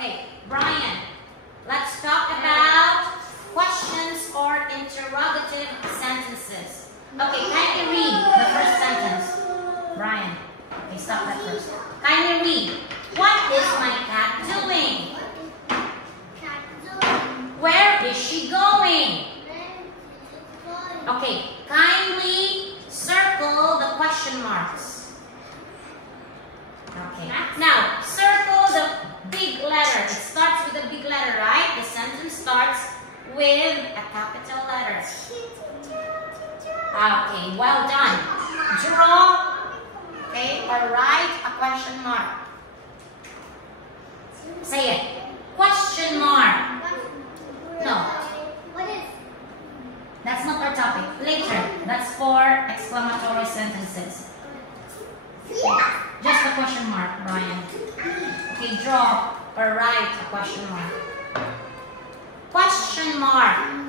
Okay, Brian, let's talk about questions or interrogative sentences. Okay, kindly read the first sentence. Brian, okay, stop that first. Kindly read. What is my cat doing? Where is she going? Okay, kindly circle the question marks. Okay, now circle the big letter. It starts with a big letter, right? The sentence starts with a capital letter. Okay, well done. Draw, okay, or write a question mark. Say it. Question mark. No. What is? That's not our topic. Later. That's for exclamatory sentences. Yeah. Just a question mark, Brian. Okay, draw or write a question mark. Question mark.